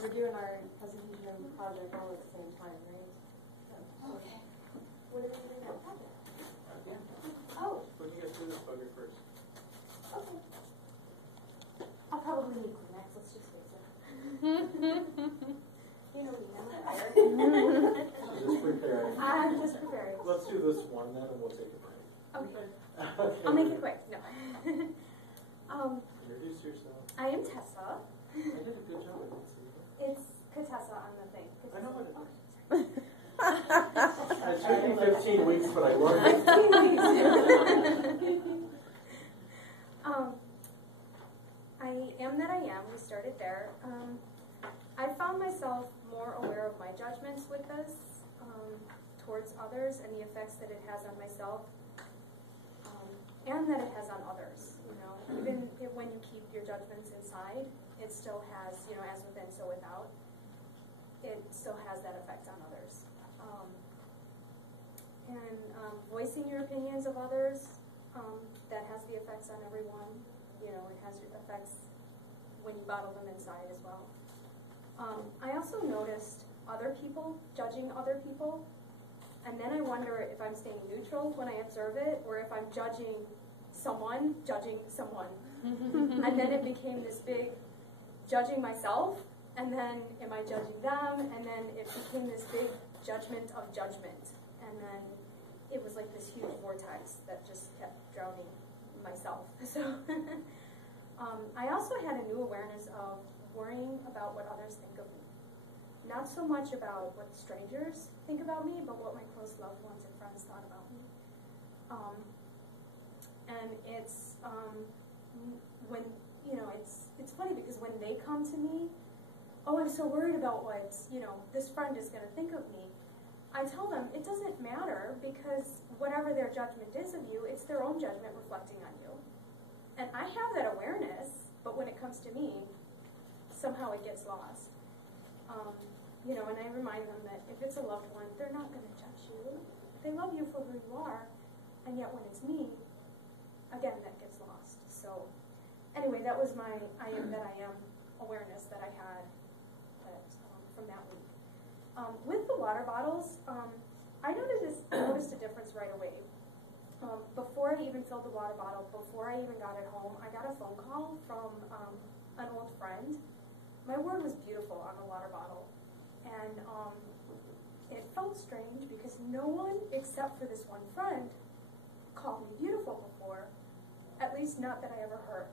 we're doing our presentation project all at the same time, right? So, Okay. what are we doing that project? Oh, Let me get through this bugger first. okay. I'll probably need Kleenex, let's just face it. You know me, I'm tired. Just preparing. I'm just preparing. Let's do this one then, and we'll take a break. Okay. Okay. I'll make it quick. No. Introduce yourself. I am Tessa. I did a good job. I didn't see that. It's Katessa on the thing. I know what it Oh, is. It took me 15 weeks, but I learned it. 15 weeks. I am that I am. We started there. I found myself more aware of my judgments with this towards others and the effects that it has on myself and that it has on others. You know, even when you keep your judgments inside, it still has, you know, as within, so without. It still has that effect on others. Voicing your opinions of others, that has the effects on everyone. You know, it has effects when you bottle them inside as well. I also noticed other people judging other people, and then I wonder if I'm staying neutral when I observe it, or if I'm judging someone. And then it became this big judging myself, and then am I judging them, and then it became this big judgment of judgment, and then it was like this huge vortex that just kept drowning myself. So I also had a new awareness of worrying about what others think of me. Not so much about what strangers think about me, but what my close loved ones and friends thought about me. And it's when, you know, it's funny because when they come to me, oh, I'm so worried about what, you know, this friend is going to think of me. I tell them it doesn't matter, because whatever their judgment is of you, it's their own judgment reflecting on you. And I have that awareness, but when it comes to me, somehow it gets lost. You know, and I remind them that if it's a loved one, they're not going to judge you. They love you for who you are, and yet when it's me, again, that gets lost. So anyway, that was my I am that I am awareness that I had from that week. With the water bottles, I noticed a difference right away. Before I even filled the water bottle, before I even got it home, I got a phone call from an old friend. My word was beautiful on the water bottle. And it felt strange because no one except for this one friend called me beautiful before, at least not that I ever heard.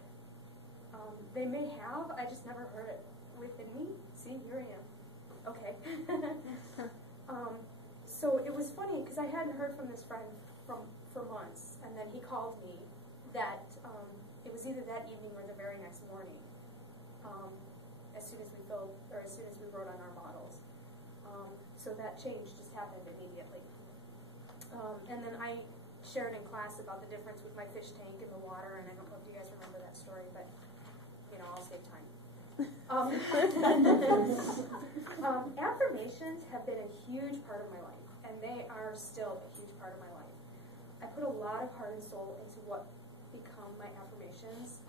They may have, I just never heard it within me. See, here I am. Okay. So it was funny because I hadn't heard from this friend for months, and then he called me that it was either that evening or the very next morning, as soon as we wrote on our bottles. So that change just happened immediately. And then I shared in class about the difference with my fish tank and the water, and I don't know if you guys remember that story, but you know, I'll save time. Affirmations have been a huge part of my life, and they are still a huge part of my life. I put a lot of heart and soul into what become my affirmations,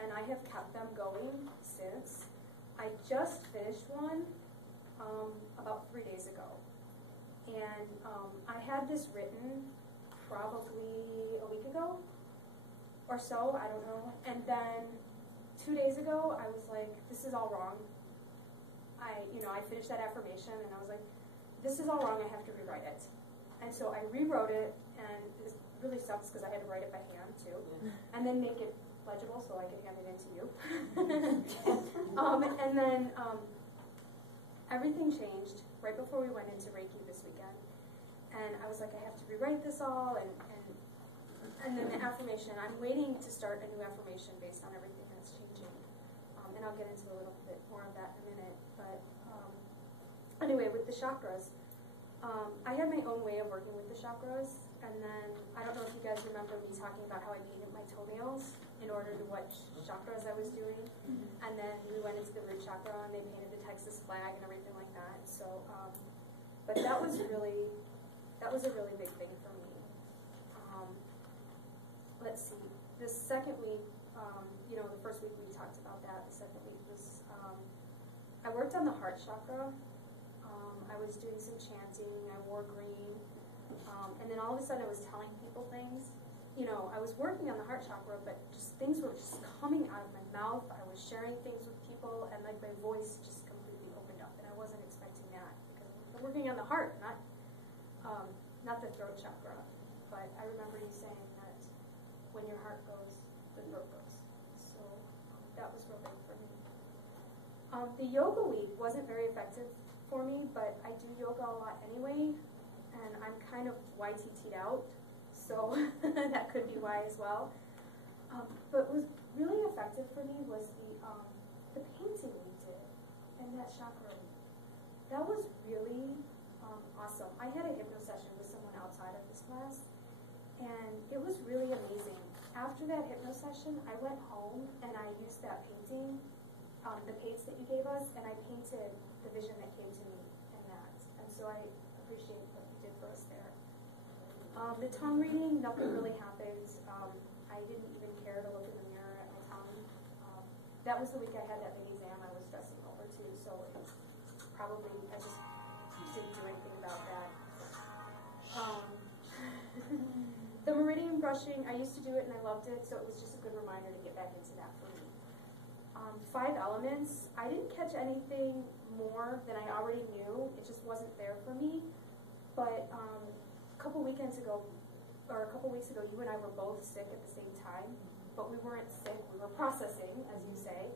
and I have kept them going since. I just finished one about 3 days ago, and I had this written probably a week ago or so, I don't know, and then 2 days ago, I was like, this is all wrong. I finished that affirmation, and I was like, this is all wrong, I have to rewrite it. And so I rewrote it, and this really sucks because I had to write it by hand, too, and then make it legible so I could hand it in to you. And then everything changed right before we went into Reiki this weekend. And I was like, I have to rewrite this all, and then the affirmation, I'm waiting to start a new affirmation based on everything that's changing. And I'll get into a little bit more of that in a minute. But anyway, with the chakras, I had my own way of working with the chakras. And then, I don't know if you guys remember me talking about how I painted my toenails in order to what chakras I was doing. And then we went into the root chakra, and they painted the Texas flag and everything like that. So, but that was a really big thing for me. Let's see, the second week, the first week we talked about that. The second week was, I I worked on the heart chakra. I was doing some chanting. I wore green. And then all of a sudden I was telling people things. You know, I was working on the heart chakra, but just things were just coming out of my mouth. I was sharing things with people, and like my voice just completely opened up, and I wasn't expecting that because I'm working on the heart, not the throat chakra. But I remember you saying that when your heart goes, the throat goes. So that was real big for me. The yoga week wasn't very effective for me, but I do yoga a lot anyway, and I'm kind of YTT'd out. So that could be why as well. But what was really effective for me was the painting we did in that chakra week. That was really awesome. I had a hypno session with someone outside of this class, and it was really amazing. After that hypno session, I went home and I used that painting, the paints that you gave us, and I painted the vision that came to me in that. And so I appreciate what you did for us there. The tongue reading, nothing really happened. I didn't even care to look in the mirror at my tongue. That was the week I had that big exam I was stressing over too, so it probably, I just didn't do anything about that. The meridian brushing, I used to do it and I loved it, so it was just a good reminder to get back into that for me. 5 elements, I didn't catch anything more than I already knew. It just wasn't there for me. But a couple weeks ago, you and I were both sick at the same time, but we weren't sick, we were processing, as you say.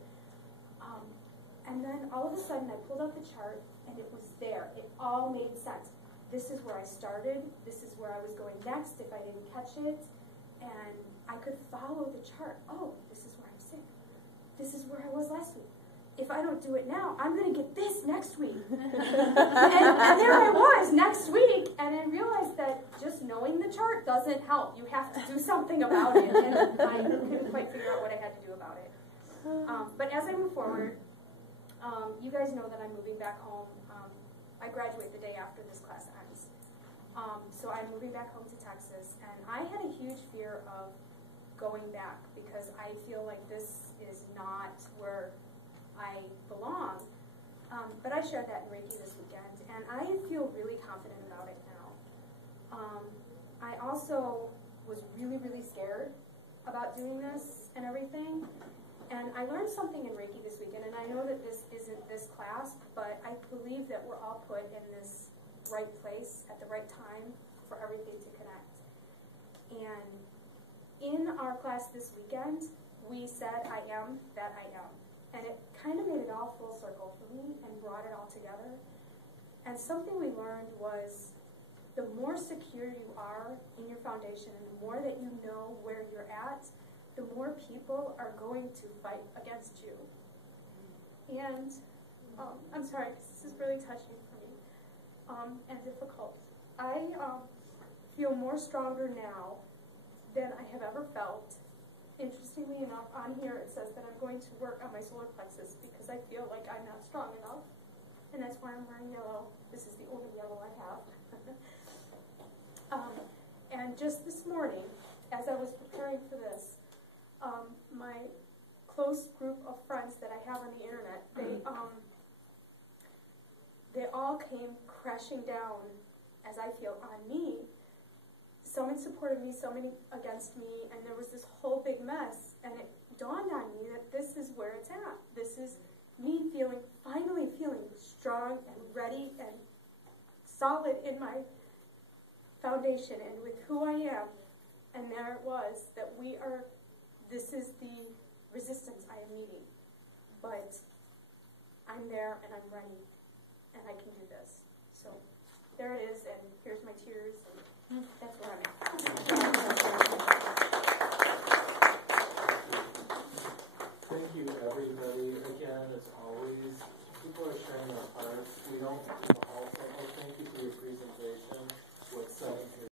And then all of a sudden I pulled out the chart and it was there. It all made sense. This is where I started, this is where I was going next if I didn't catch it, and I could follow the chart. Oh, this is where I'm sick. This is where I was last week. If I don't do it now, I'm going to get this next week. and there I was next week, and I realized that just knowing the chart doesn't help. You have to do something about it, and I couldn't quite figure out what I had to do about it. But as I move forward, you guys know that I'm moving back home. I graduate the day after this class ends. So I'm moving back home to Texas, and I had a huge fear of going back because I feel like this is not where I belong, but I shared that in Reiki this weekend, and I feel really confident about it now. I also was really, really scared about doing this and everything, and I learned something in Reiki this weekend, and I know that this isn't this class, but I believe that we're all put in this right place at the right time for everything to connect. And in our class this weekend, we said, I am that I am. And it kind of made it all full circle for me and brought it all together. And something we learned was the more secure you are in your foundation and the more that you know where you're at, the more people are going to fight against you. And I'm sorry, this is really touching for me and difficult. I feel more stronger now than I have ever felt. Interestingly enough, on here it says that I'm going to work on my solar plexus because I feel like I'm not strong enough. And that's why I'm wearing yellow. This is the only yellow I have. And just this morning, as I was preparing for this, my close group of friends that I have on the internet, they all came crashing down, as I feel, on me. Some in support of me, so many against me, and there was this whole big mess, and it dawned on me that this is where it's at. This is me finally feeling strong and ready and solid in my foundation and with who I am. And there it was, that this is the resistance I am meeting. But I'm there and I'm ready, and I can do this. So there it is, and here's my tears, and that's where I'm at.